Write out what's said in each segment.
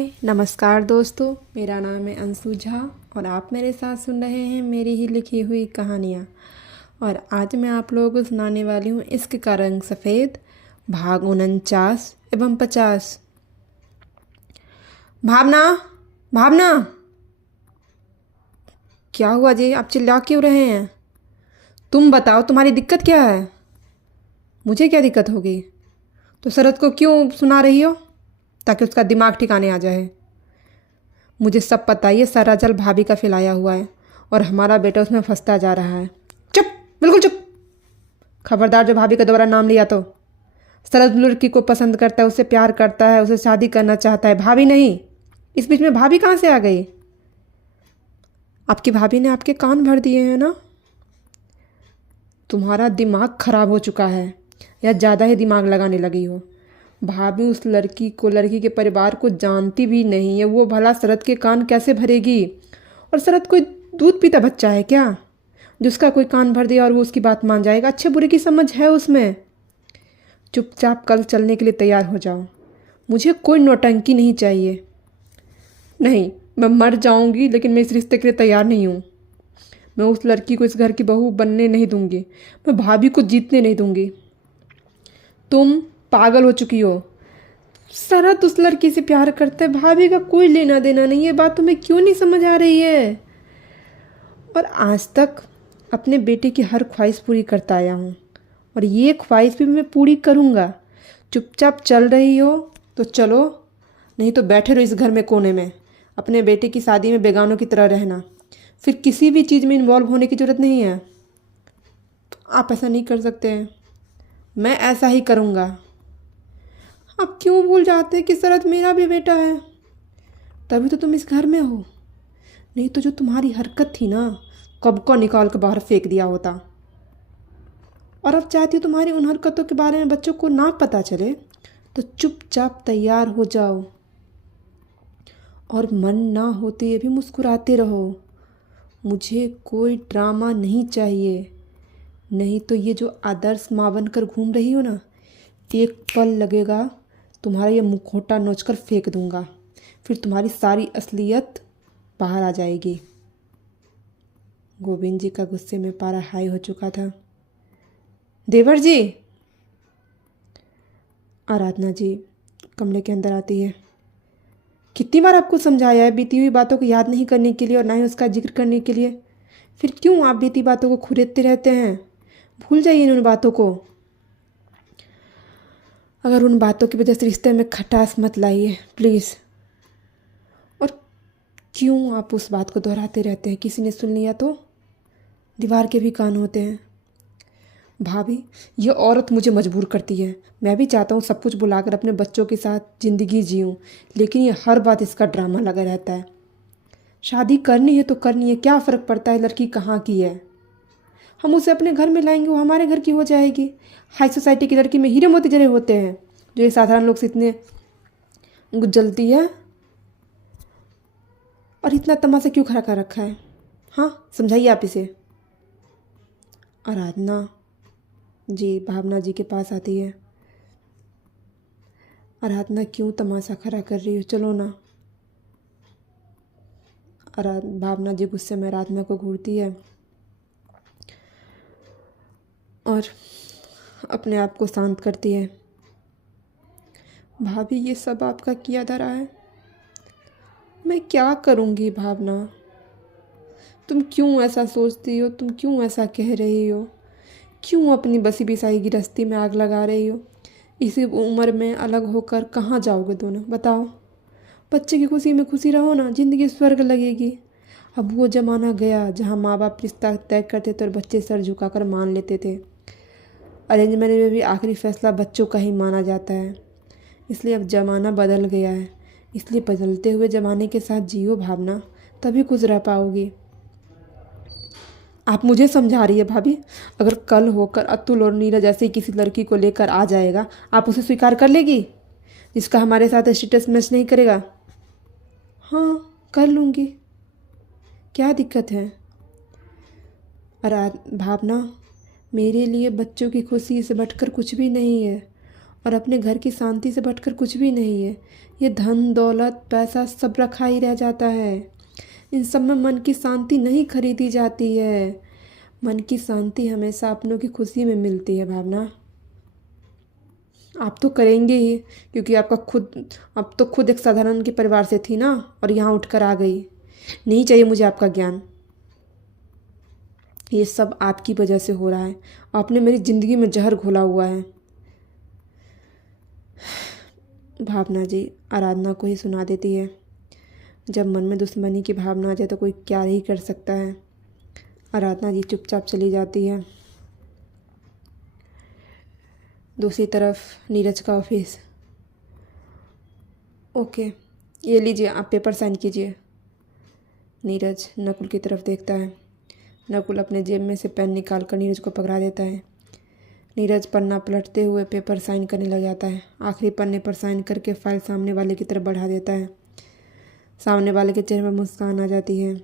हाय नमस्कार दोस्तों, मेरा नाम है अंशु झा और आप मेरे साथ सुन रहे हैं मेरी ही लिखी हुई कहानियाँ। और आज मैं आप लोगों को सुनाने वाली हूँ इश्क का रंग सफ़ेद, भाग 49 एवं 50। भावना, भावना, क्या हुआ जी? आप चिल्ला क्यों रहे हैं? तुम बताओ, तुम्हारी दिक्कत क्या है? मुझे क्या दिक्कत होगी? तो शरद को क्यों सुना रही हो ताकि उसका दिमाग ठिकाने आ जाए? मुझे सब पता है, ये सारा जल भाभी का फैलाया हुआ है और हमारा बेटा उसमें फंसता जा रहा है। चुप, बिल्कुल चुप। खबरदार जो भाभी का दोबारा नाम लिया तो। शरद लड़की को पसंद करता है, उससे प्यार करता है, उसे शादी करना चाहता है, भाभी नहीं। इस बीच में भाभी कहाँ से आ गई? आपकी भाभी ने आपके कान भर दिए हैं ना? तुम्हारा दिमाग खराब हो चुका है या ज़्यादा ही दिमाग लगाने लगी हो। भाभी उस लड़की के परिवार को जानती भी नहीं है, वो भला शरद के कान कैसे भरेगी? और शरद कोई दूध पीता बच्चा है क्या जिसका कोई कान भर दिया और वो उसकी बात मान जाएगा? अच्छे बुरे की समझ है उसमें। चुपचाप कल चलने के लिए तैयार हो जाओ, मुझे कोई नौटंकी नहीं चाहिए। नहीं, मैं मर जाऊंगी लेकिन मैं इस रिश्ते के लिए तैयार नहीं हूँ। मैं उस लड़की को इस घर की बहू बनने नहीं दूंगी, मैं भाभी को जीतने नहीं दूंगी। तुम पागल हो चुकी हो। शरद उस लड़की से प्यार करते, भाभी का कोई लेना देना नहीं। ये बात तुम्हें क्यों नहीं समझ आ रही है? और आज तक अपने बेटे की हर ख्वाहिश पूरी करता आया हूँ और ये ख्वाहिश भी मैं पूरी करूँगा। चुपचाप चल रही हो तो चलो, नहीं तो बैठे रहो इस घर में कोने में। अपने बेटे की शादी में बेगानों की तरह रहना, फिर किसी भी चीज़ में इन्वॉल्व होने की ज़रूरत नहीं है। आप ऐसा नहीं कर सकते हैं, मैं ऐसा ही करूँगा। आप क्यों भूल जाते हैं कि शरद मेरा भी बेटा है? तभी तो तुम इस घर में हो, नहीं तो जो तुम्हारी हरकत थी ना, कब को निकाल कर बाहर फेंक दिया होता। और अब चाहती हो तुम्हारी उन हरकतों के बारे में बच्चों को ना पता चले, तो चुपचाप तैयार हो जाओ और मन ना होते ये भी मुस्कुराते रहो। मुझे कोई ड्रामा नहीं चाहिए, नहीं तो ये जो आदर्श माँ बनकर घूम रही हो ना, एक पल लगेगा तुम्हारा ये मुखौटा नोचकर फेंक दूंगा, फिर तुम्हारी सारी असलियत बाहर आ जाएगी। गोविंद जी का गुस्से में पारा हाई हो चुका था। देवर जी! आराधना जी कमरे के अंदर आती है। कितनी बार आपको समझाया है बीती हुई बातों को याद नहीं करने के लिए और ना ही उसका जिक्र करने के लिए, फिर क्यों आप बीती बातों को खुरेदते रहते हैं? भूल जाइए उन बातों को। अगर उन बातों की वजह से रिश्ते में खटास मत लाइए प्लीज़। और क्यों आप उस बात को दोहराते रहते हैं? किसी ने सुन लिया तो? दीवार के भी कान होते हैं। भाभी, ये औरत मुझे मजबूर करती है। मैं भी चाहता हूँ सब कुछ भुलाकर अपने बच्चों के साथ ज़िंदगी जीऊँ, लेकिन ये हर बात इसका ड्रामा लगा रहता है। शादी करनी है तो करनी है, क्या फ़र्क पड़ता है लड़की कहाँ की है? हम उसे अपने घर में लाएंगे, वो हमारे घर की हो जाएगी। हाई सोसाइटी की लड़की में हीरे मोती जड़े होते हैं, जो ये साधारण लोग से इतने जलती है। और इतना तमाशा क्यों खड़ा कर रखा है? हाँ, समझाइए आप इसे। आराधना जी भावना जी के पास आती है। आराधना, क्यों तमाशा खड़ा कर रही हो? चलो ना। भावना जी गुस्से में आराधना को घूरती है और अपने आप को शांत करती है। भाभी, ये सब आपका किया धरा है। मैं क्या करूँगी भावना? तुम क्यों ऐसा सोचती हो? तुम क्यों ऐसा कह रही हो? क्यों अपनी बसी बिसाई गृहस्थी में आग लगा रही हो? इसी उम्र में अलग होकर कहाँ जाओगे दोनों, बताओ? बच्चे की खुशी में खुशी रहो ना, ज़िंदगी स्वर्ग लगेगी। अब वो ज़माना गया जहाँ माँ बाप रिश्ता तय करते थे और बच्चे सर झुकाकर मान लेते थे। अरेंज मैरिज में भी आखिरी फैसला बच्चों का ही माना जाता है। इसलिए अब ज़माना बदल गया है, इसलिए बदलते हुए ज़माने के साथ जियो भावना, तभी कुछ रह पाओगी। आप मुझे समझा रही है भाभी? अगर कल होकर अतुल और नीरज जैसे किसी लड़की को लेकर आ जाएगा, आप उसे स्वीकार कर लेगी जिसका हमारे साथ स्टेटस मैच नहीं करेगा? हाँ, कर लूँगी, क्या दिक्कत है? भावना, मेरे लिए बच्चों की खुशी से बढ़कर कुछ भी नहीं है और अपने घर की शांति से बढ़कर कुछ भी नहीं है। ये धन दौलत पैसा सब रखा ही रह जाता है। इन सब में मन की शांति नहीं खरीदी जाती है। मन की शांति हमेशा अपनों की खुशी में मिलती है भावना। आप तो करेंगे ही, क्योंकि अब तो खुद एक साधारण के परिवार से थी ना, और यहाँ उठकर आ गई। नहीं चाहिए मुझे आपका ज्ञान। ये सब आपकी वजह से हो रहा है। आपने मेरी ज़िंदगी में जहर घोला हुआ है। भावना जी आराधना को ही सुना देती है। जब मन में दुश्मनी की भावना आ जाए तो कोई क्या ही कर सकता है। आराधना जी चुपचाप चली जाती है। दूसरी तरफ नीरज का ऑफिस। ओके, ये लीजिए, आप पेपर साइन कीजिए। नीरज नकुल की तरफ देखता है। नकुल अपने जेब में से पेन निकाल कर नीरज को पकड़ा देता है। नीरज पन्ना पलटते हुए पेपर साइन करने लग जाता है। आखिरी पन्ने पर साइन करके फाइल सामने वाले की तरफ बढ़ा देता है। सामने वाले के चेहरे पर मुस्कान आ जाती है।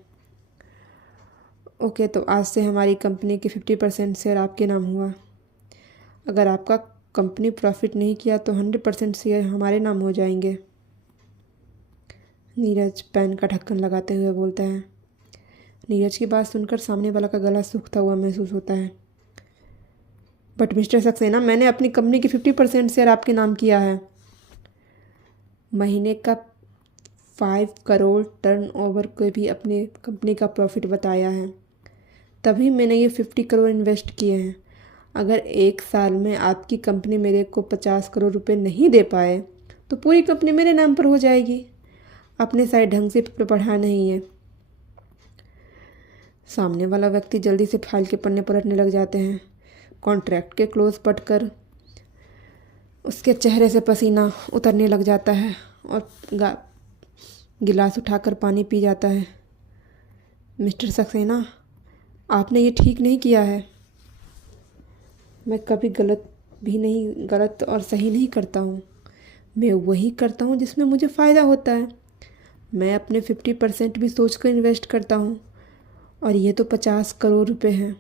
ओके, तो आज से हमारी कंपनी के 50% शेयर आपके नाम हुआ। अगर आपका कंपनी प्रॉफिट नहीं किया तो 100% शेयर हमारे नाम हो जाएंगे। नीरज पेन का ढक्कन लगाते हुए बोलता है। नीरज की बात सुनकर सामने वाला का गला सूखता हुआ महसूस होता है। बट मिस्टर सक्सेना, मैंने अपनी कंपनी की 50% शेयर आपके नाम किया है। महीने का 5 करोड़ टर्नओवर को भी अपने कंपनी का प्रॉफिट बताया है, तभी मैंने ये 50 करोड़ इन्वेस्ट किए हैं। अगर 1 साल में आपकी कंपनी मेरे को 50 करोड़ रुपए नहीं दे पाए तो पूरी कंपनी मेरे नाम पर हो जाएगी। अपने साइड ढंग से पढ़ा नहीं है। सामने वाला व्यक्ति जल्दी से फाइल के पन्ने पलटने लग जाते हैं। कॉन्ट्रैक्ट के क्लोज पढ़कर उसके चेहरे से पसीना उतरने लग जाता है और गिलास उठाकर पानी पी जाता है। मिस्टर सक्सेना, आपने ये ठीक नहीं किया है। मैं कभी गलत और सही नहीं करता हूँ। मैं वही करता हूँ जिसमें मुझे फ़ायदा होता है। मैं अपने 50% भी सोच कर इन्वेस्ट करता हूँ, और ये तो 50 करोड़ रुपए हैं।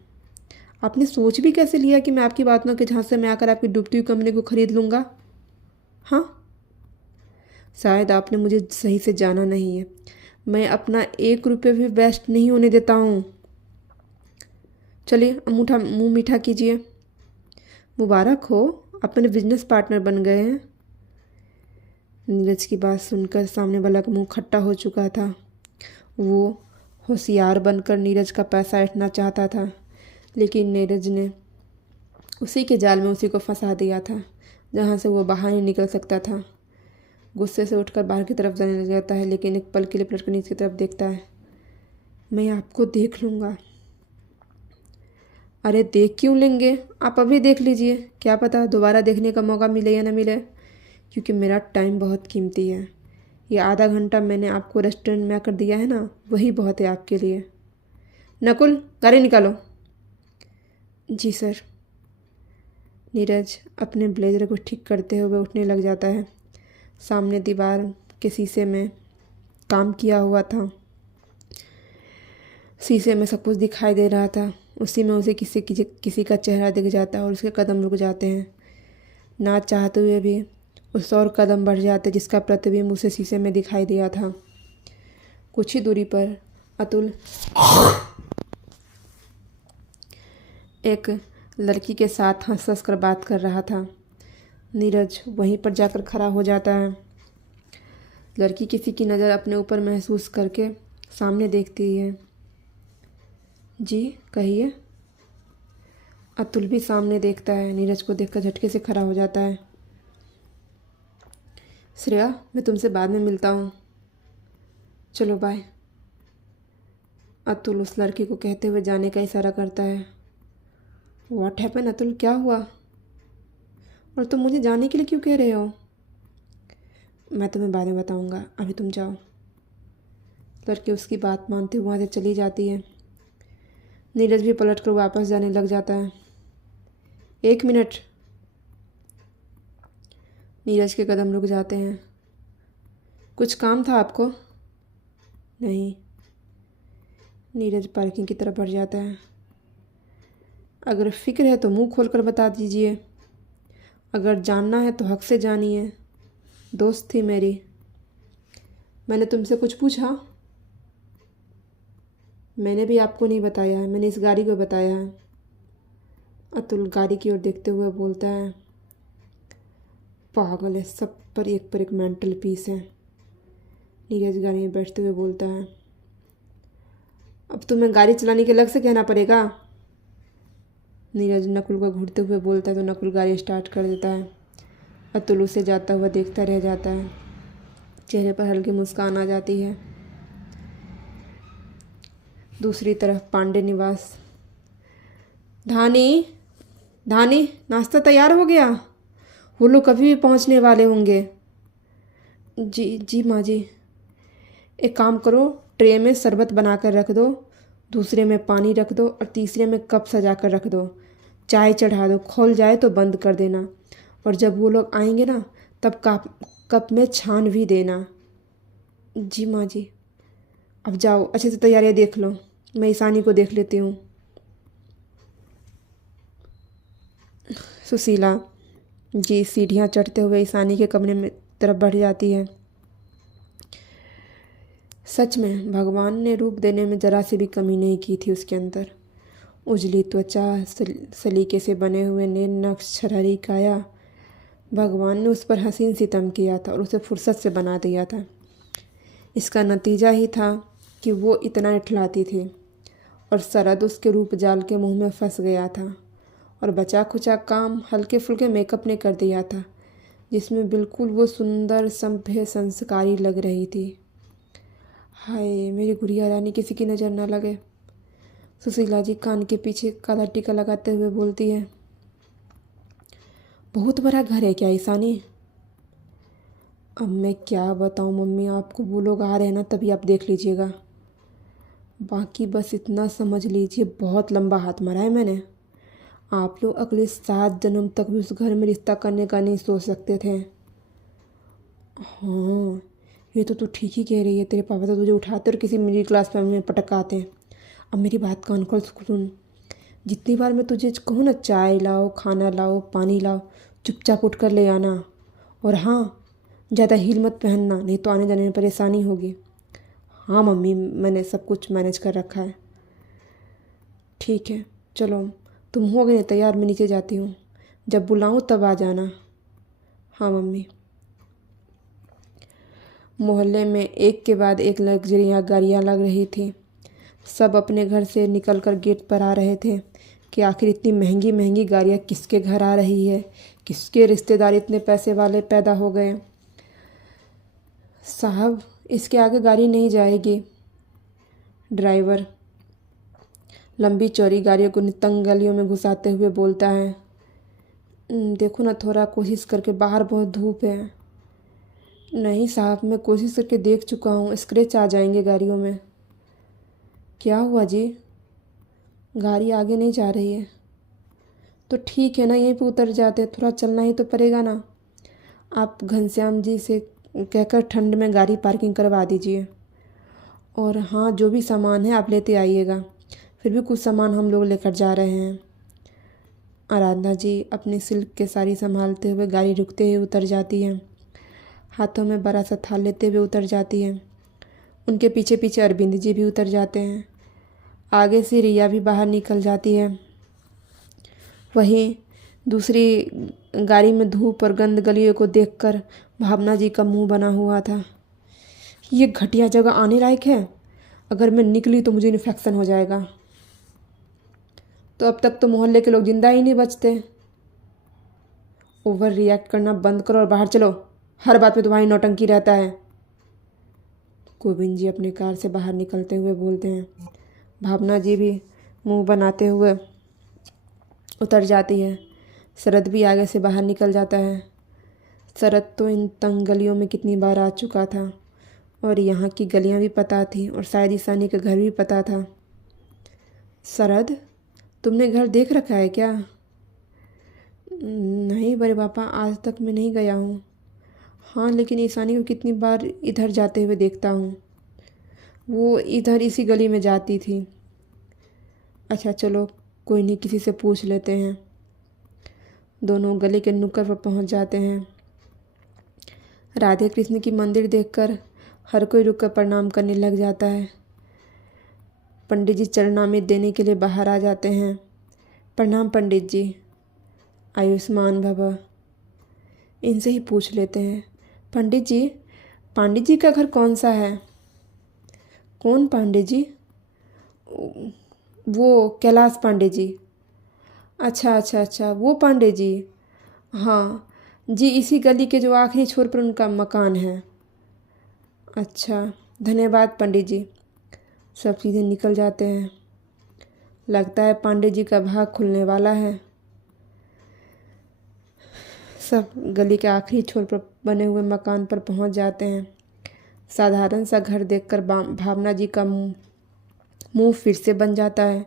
आपने सोच भी कैसे लिया कि मैं आपकी बातों के झांसे में आकर आपकी डूबती हुई कंपनी को खरीद लूँगा? हाँ, शायद आपने मुझे सही से जाना नहीं है। मैं अपना 1 रुपये भी वेस्ट नहीं होने देता हूँ। चलिए मुँह मीठा कीजिए। मुबारक हो, अपने बिजनेस पार्टनर बन गए हैं। नीरज की बात सुनकर सामने वाला का मुंह खट्टा हो चुका था। वो होशियार बनकर नीरज का पैसा ऐंठना चाहता था, लेकिन नीरज ने उसी के जाल में उसी को फंसा दिया था, जहाँ से वो बाहर नहीं निकल सकता था। गुस्से से उठकर बाहर की तरफ जाने लग जाता है, लेकिन एक पल के लिए पलटकर नीचे की तरफ देखता है। मैं आपको देख लूँगा। अरे देख क्यों लेंगे, आप अभी देख लीजिए। क्या पता दोबारा देखने का मौका मिले या ना मिले, क्योंकि मेरा टाइम बहुत कीमती है। ये आधा घंटा मैंने आपको रेस्टोरेंट में आकर दिया है ना, वही बहुत है आपके लिए। नकुल, गाड़ी निकालो। जी सर। नीरज अपने ब्लेजर को ठीक करते हुए उठने लग जाता है। सामने दीवार के शीशे में काम किया हुआ था। शीशे में सब कुछ दिखाई दे रहा था। उसी में उसे किसी का चेहरा दिख जाता है और उसके कदम रुक जाते हैं। ना चाहते हुए भी उस और कदम बढ़ जाते जिसका प्रतिबिंब उसे शीशे में दिखाई दिया था। कुछ ही दूरी पर अतुल एक लड़की के साथ हंस हंस कर बात कर रहा था। नीरज वहीं पर जाकर खड़ा हो जाता है। लड़की किसी की नज़र अपने ऊपर महसूस करके सामने देखती है। जी कहिए। अतुल भी सामने देखता है। नीरज को देखकर झटके से खड़ा हो जाता है। श्रेया, मैं तुमसे बाद में मिलता हूँ। चलो बाय। अतुल उस लड़की को कहते हुए जाने का इशारा करता है। व्हाट हैपन अतुल, क्या हुआ? और तुम मुझे जाने के लिए क्यों कह रहे हो? मैं तुम्हें बाद में बताऊँगा, अभी तुम जाओ। लड़की उसकी बात मानते हुए वहाँ से चली जाती है। नीरज भी पलटकर वापस जाने लग जाता है। 1 मिनट। नीरज के कदम रुक जाते हैं। कुछ काम था आपको? नहीं। नीरज पार्किंग की तरफ बढ़ जाता है। अगर फिक्र है तो मुंह खोलकर बता दीजिए। अगर जानना है तो हक से जानिए। दोस्त थी मेरी। मैंने तुमसे कुछ पूछा? मैंने भी आपको नहीं बताया है, मैंने इस गाड़ी को बताया है। अतुल गाड़ी की ओर देखते हुए बोलता है, पागल है, सब पर एक मेंटल पीस है। नीरज गाड़ी में बैठते हुए बोलता है, अब तुम्हें गाड़ी चलाने के अलग से कहना पड़ेगा। नीरज नकुल को घूरते हुए बोलता है तो नकुल गाड़ी स्टार्ट कर देता है। अतुल उसे जाता हुआ देखता रह जाता है। चेहरे पर हल्की मुस्कान आ जाती है। दूसरी तरफ पांडे निवास। धानी, धानी, नाश्ता तैयार हो गया? वो लोग कभी भी पहुंचने वाले होंगे। जी जी माँ जी। एक काम करो, ट्रे में शरबत बना कर रख दो, दूसरे में पानी रख दो और तीसरे में कप सजा कर रख दो। चाय चढ़ा दो, खोल जाए तो बंद कर देना। और जब वो लोग आएंगे ना तब कप में छान भी देना। जी माँ जी। अब जाओ, अच्छे से तैयारियाँ देख लो, मैं ईशानी को देख लेती हूँ। सुशीला जी सीढ़ियाँ चढ़ते हुए ईशानी के कमरे में तरफ बढ़ जाती है। सच में भगवान ने रूप देने में ज़रा सी भी कमी नहीं की थी उसके अंदर। उजली त्वचा, सलीके से बने हुए नैन नक्श, छरहरी काया। भगवान ने उस पर हसीन सितम किया था और उसे फुर्सत से बना दिया था। इसका नतीजा ही था कि वो इतना इठलाती थी और शरद उसके रूप जाल के मुंह में फंस गया था और बचा खुचा काम हल्के फुल्के मेकअप ने कर दिया था, जिसमें बिल्कुल वो सुंदर, सभ्य, संस्कारी लग रही थी। हाय मेरी गुड़िया रानी, किसी की नज़र न लगे। सुशीला जी कान के पीछे काला टीका लगाते हुए बोलती है, बहुत बड़ा घर है क्या ईशानी? अब मैं क्या बताऊं मम्मी आपको, वो लोग आ रहे हैं ना तभी आप देख लीजिएगा। बाकी बस इतना समझ लीजिए, बहुत लंबा हाथ मारा है मैंने। आप लोग अगले 7 जन्म तक भी उस घर में रिश्ता करने का नहीं सोच सकते थे। हाँ ये तो तू ठीक ही कह रही है, तेरे पापा तो तुझे उठाते और किसी मिडिल क्लास फैमिली में पटकाते हैं। अब मेरी बात कान खोल सुन, जितनी बार मैं तुझे कहूँ ना चाय लाओ, खाना लाओ, पानी लाओ, चुपचाप उठ कर ले आना। और हाँ, ज़्यादा हील मत पहनना, नहीं तो आने जाने में परेशानी होगी। हाँ मम्मी, मैंने सब कुछ मैनेज कर रखा है। ठीक है चलो, तुम हो गए तैयार, मैं नीचे जाती हूँ, जब बुलाऊँ तब आ जाना। हाँ मम्मी। मोहल्ले में एक के बाद एक लग्जरी गाड़ियाँ लग रही थी। सब अपने घर से निकलकर गेट पर आ रहे थे कि आखिर इतनी महंगी महंगी गाड़ियाँ किसके घर आ रही है, किसके रिश्तेदार इतने पैसे वाले पैदा हो गए। साहब इसके आगे गाड़ी नहीं जाएगी। ड्राइवर लंबी चौड़ी गाड़ियों को तंग गलियों में घुसाते हुए बोलता है, देखो ना थोड़ा कोशिश करके, बाहर बहुत धूप है। नहीं साहब, मैं कोशिश करके देख चुका हूँ, स्क्रैच आ जाएंगे गाड़ियों में। क्या हुआ जी? गाड़ी आगे नहीं जा रही है? तो ठीक है ना, यहीं पे उतर जाते, थोड़ा चलना ही तो पड़ेगा ना। आप घनश्याम जी से कहकर ठंड में गाड़ी पार्किंग करवा दीजिए। और हाँ, जो भी सामान है आप लेते आइएगा, फिर भी कुछ सामान हम लोग लेकर जा रहे हैं। आराधना जी अपनी सिल्क के साड़ी संभालते हुए गाड़ी रुकते हुए उतर जाती है, हाथों में बड़ा सा थाल लेते हुए उतर जाती है। उनके पीछे पीछे अरविंद जी भी उतर जाते हैं। आगे से रिया भी बाहर निकल जाती है। वहीं दूसरी गाड़ी में धूप और गंद गलियों को देखकर भावना जी का मुंह बना हुआ था। ये घटिया जगह आने लायक है? अगर मैं निकली तो मुझे इन्फेक्शन हो जाएगा। तो अब तक तो मोहल्ले के लोग जिंदा ही नहीं बचते। ओवर रिएक्ट करना बंद करो और बाहर चलो, हर बात में तुम्हारी नौटंकी रहता है। गोविंद जी अपनी कार से बाहर निकलते हुए बोलते हैं। भावना जी भी मुंह बनाते हुए उतर जाती है। शरद भी आगे से बाहर निकल जाता है। शरद तो इन तंग गलियों में कितनी बार आ चुका था और यहाँ की गलियाँ भी पता थी और शायद ईशानी का घर भी पता था। शरद, तुमने घर देख रखा है क्या? नहीं बड़े पापा, आज तक मैं नहीं गया हूँ। हाँ लेकिन ईशानी को कितनी बार इधर जाते हुए देखता हूँ, वो इधर इसी गली में जाती थी। अच्छा चलो, कोई नहीं, किसी से पूछ लेते हैं। दोनों गली के नुक्कड़ पर पहुंच जाते हैं। राधे कृष्ण की मंदिर देखकर हर कोई रुककर प्रणाम करने लग जाता है। पंडित जी चरणामृत देने के लिए बाहर आ जाते हैं। प्रणाम पंडित जी। आयुष्मान भव। इनसे ही पूछ लेते हैं, पंडित जी का घर कौन सा है? कौन पंडित जी? वो कैलाश पांडे जी। अच्छा अच्छा अच्छा, वो पांडे जी। हाँ जी, इसी गली के जो आखिरी छोर पर उनका मकान है। अच्छा, धन्यवाद पंडित जी। सब सीधे निकल जाते हैं। लगता है पांडे जी का भाग खुलने वाला है। सब गली के आखिरी छोर पर बने हुए मकान पर पहुंच जाते हैं। साधारण सा घर देखकर भावना जी का मुंह फिर से बन जाता है,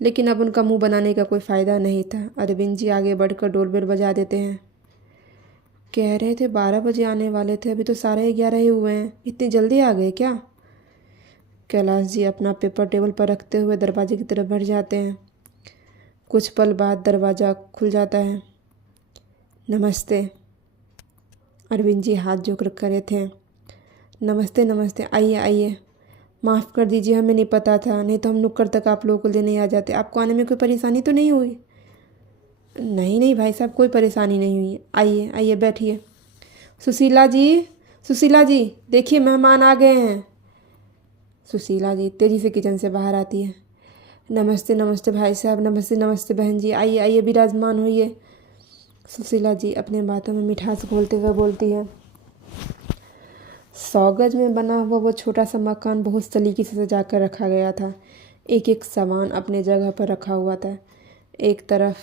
लेकिन अब उनका मुंह बनाने का कोई फ़ायदा नहीं था। अरविंद जी आगे बढ़कर डोरबेल बजा देते हैं। कह रहे थे 12 बजे आने वाले थे, अभी तो 11:30 ही हुए हैं, इतनी जल्दी आ गए क्या? कैलाश जी अपना पेपर टेबल पर रखते हुए दरवाजे की तरफ बढ़ जाते हैं। कुछ पल बाद दरवाज़ा खुल जाता है। नमस्ते। अरविंद जी हाथ जोड़ करे थे। नमस्ते नमस्ते, आइए आइए। माफ़ कर दीजिए, हमें नहीं पता था, नहीं तो हम नुक्कड़ तक आप लोगों को लेने आ जाते। आपको आने में कोई परेशानी तो नहीं हुई? नहीं नहीं भाई साहब, कोई परेशानी नहीं हुई। आइए आइए बैठिए। सुशीला जी देखिए मेहमान आ गए हैं। सुशीला जी तेज़ी से किचन से बाहर आती है। नमस्ते नमस्ते भाई साहब, नमस्ते नमस्ते बहन जी, आइए आइए विराजमान होइए। सुशीला जी अपने बातों में मिठास घोलते हुए बोलती है। 100 गज में बना हुआ वो छोटा सा मकान बहुत सलीके से सजा कर रखा गया था। एक एक सामान अपने जगह पर रखा हुआ था। एक तरफ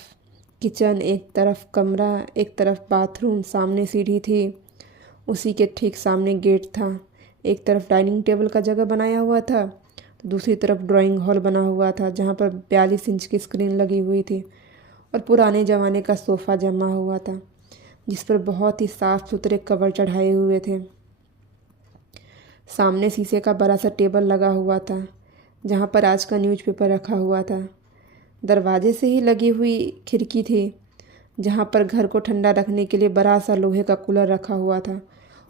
किचन, एक तरफ कमरा, एक तरफ बाथरूम, सामने सीढ़ी थी, उसी के ठीक सामने गेट था। एक तरफ डाइनिंग टेबल का जगह बनाया हुआ था, तो दूसरी तरफ ड्राइंग हॉल बना हुआ था जहाँ पर 42 इंच की स्क्रीन लगी हुई थी और पुराने ज़माने का सोफ़ा जमा हुआ था जिस पर बहुत ही साफ़ सुथरे कवर चढ़ाए हुए थे। सामने शीशे का बड़ा सा टेबल लगा हुआ था जहाँ पर आज का न्यूज़पेपर रखा हुआ था। दरवाजे से ही लगी हुई खिड़की थी जहाँ पर घर को ठंडा रखने के लिए बड़ा सा लोहे का कूलर रखा हुआ था,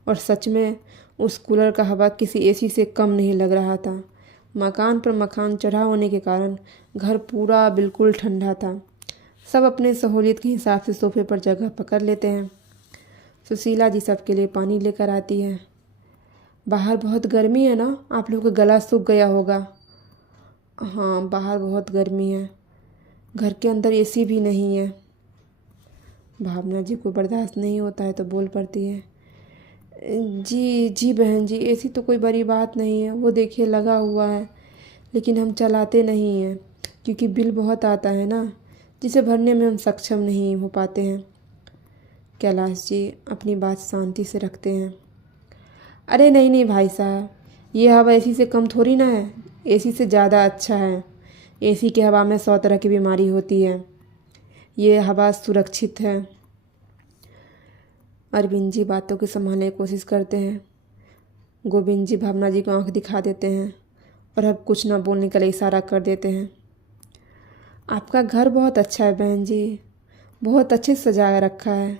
और सच में उस कूलर का हवा किसी एसी से कम नहीं लग रहा था। मकान पर मकान चढ़ा होने के कारण घर पूरा बिल्कुल ठंडा था। सब अपने सहूलियत के हिसाब से सोफे पर जगह पकड़ लेते हैं। सुशीला जी सबके लिए पानी लेकर आती है। बाहर बहुत गर्मी है ना, आप लोगों का गला सूख गया होगा। हाँ बाहर बहुत गर्मी है, घर के अंदर एसी भी नहीं है। भावना जी को बर्दाश्त नहीं होता है तो बोल पड़ती है। जी जी बहन जी, एसी तो कोई बड़ी बात नहीं है, वो देखिए लगा हुआ है, लेकिन हम चलाते नहीं हैं क्योंकि बिल बहुत आता है ना, जिसे भरने में हम सक्षम नहीं हो पाते हैं। कैलाश जी अपनी बात शांति से रखते हैं। अरे नहीं नहीं भाई साहब, ये हवा एसी से कम थोड़ी ना है, एसी से ज़्यादा अच्छा है। एसी की हवा में 100 तरह की बीमारी होती है, ये हवा सुरक्षित है। अरविंद जी बातों को संभालने की कोशिश करते हैं। गोविंद जी भावना जी को आंख दिखा देते हैं और अब कुछ ना बोलने के लिए इशारा कर देते हैं। आपका घर बहुत अच्छा है बहन जी, बहुत अच्छे से सजाया रखा है।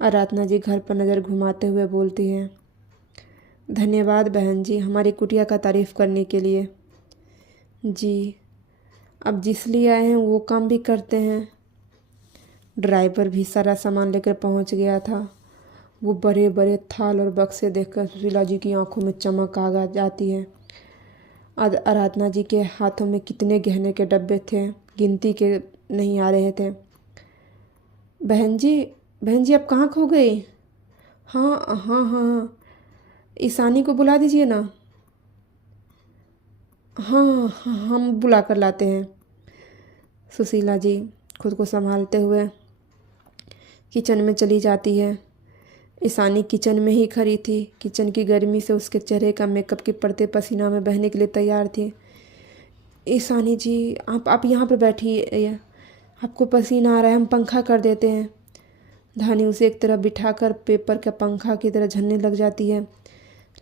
आराधना जी घर पर नज़र घुमाते हुए बोलती हैं। धन्यवाद बहन जी हमारी कुटिया का तारीफ़ करने के लिए। जी, अब जिस लिए आए हैं वो काम भी करते हैं। ड्राइवर भी सारा सामान लेकर पहुंच गया था। वो बड़े बड़े थाल और बक्से देखकर सुशीला जी की आंखों में चमक आ जाती है। आराधना जी के हाथों में कितने गहने के डब्बे थे, गिनती के नहीं आ रहे थे। बहन जी आप कहाँ खो गई? हाँ हाँ हाँ हाँ, ईशानी को बुला दीजिए ना। हाँ हाँ हम बुला कर लाते हैं। सुशीला जी खुद को संभालते हुए किचन में चली जाती है। ईशानी किचन में ही खड़ी थी। किचन की गर्मी से उसके चेहरे का मेकअप के परते पसीना में बहने के लिए तैयार थी। ईशानी जी आप यहाँ पर बैठिए, आपको पसीना आ रहा है, हम पंखा कर देते हैं। धानी उसे एक तरफ बिठाकर पेपर का पंखा की तरह झलने लग जाती है,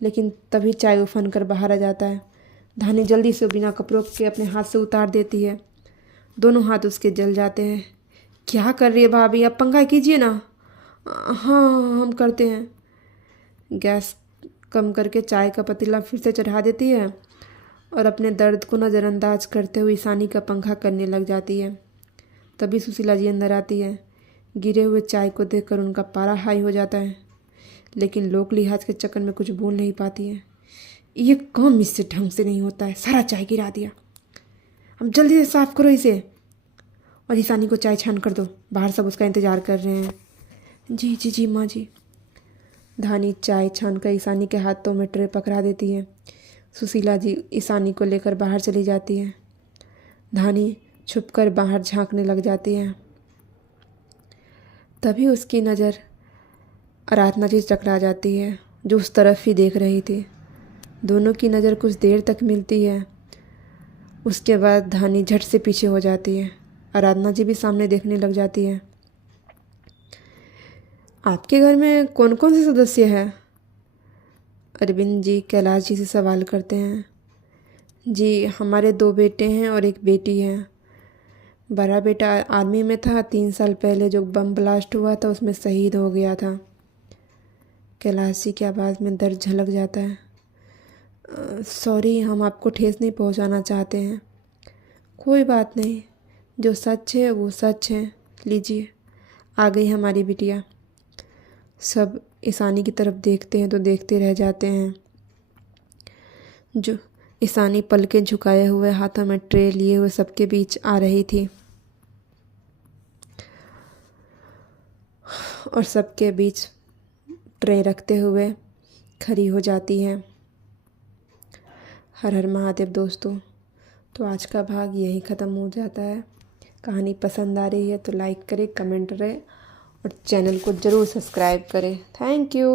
लेकिन तभी चाय उफन कर बाहर आ जाता है। धानी जल्दी से बिना कपड़ों के अपने हाथ से उतार देती है। दोनों हाथ उसके जल जाते हैं। क्या कर रही है भाभी, आप पंखा कीजिए ना। हाँ हम करते हैं। गैस कम करके चाय का पतीला फिर से चढ़ा देती है और अपने दर्द को नज़रअंदाज करते हुए ईशानी का पंखा करने लग जाती है। तभी सुशीला जी अंदर आती है। गिरे हुए चाय को देखकर उनका पारा हाई हो जाता है, लेकिन लोक लिहाज के चक्कर में कुछ बोल नहीं पाती है। ये काम इससे ढंग से नहीं होता है, सारा चाय गिरा दिया। अब जल्दी से साफ करो इसे और ईशानी को चाय छान कर दो, बाहर सब उसका इंतज़ार कर रहे हैं। जी जी जी माँ जी। धानी चाय छान कर ईशानी के हाथों में ट्रे पकड़ा देती है। सुशीला जी ईशानी को लेकर बाहर चली जाती है। धानी छुपकर बाहर झांकने लग जाती है। तभी उसकी नज़र आराधना जी टकरा जाती है, जो उस तरफ ही देख रही थी। दोनों की नज़र कुछ देर तक मिलती है। उसके बाद धानी झट से पीछे हो जाती है। आराधना जी भी सामने देखने लग जाती है। आपके घर में कौन कौन से सदस्य हैं? अरविंद जी कैलाश जी से सवाल करते हैं। जी हमारे 2 बेटे हैं और 1 बेटी है। बड़ा बेटा आर्मी में था, 3 साल पहले जो बम ब्लास्ट हुआ था उसमें शहीद हो गया था। कैलाश जी की आवाज़ में दर्द झलक जाता है। सॉरी, हम आपको ठेस नहीं पहुंचाना चाहते हैं। कोई बात नहीं, जो सच है वो सच है। लीजिए, आ गई हमारी बिटिया। सब ईशानी की तरफ देखते हैं तो देखते रह जाते हैं। जो ईशानी पलकें झुकाए हुए हाथों में ट्रे लिए हुए सबके बीच आ रही थी और सबके बीच ट्रे रखते हुए खड़ी हो जाती है। हर हर महादेव दोस्तों। तो आज का भाग यहीं ख़त्म हो जाता है। कहानी पसंद आ रही है तो लाइक करें, कमेंट करें और चैनल को ज़रूर सब्सक्राइब करें। Thank you.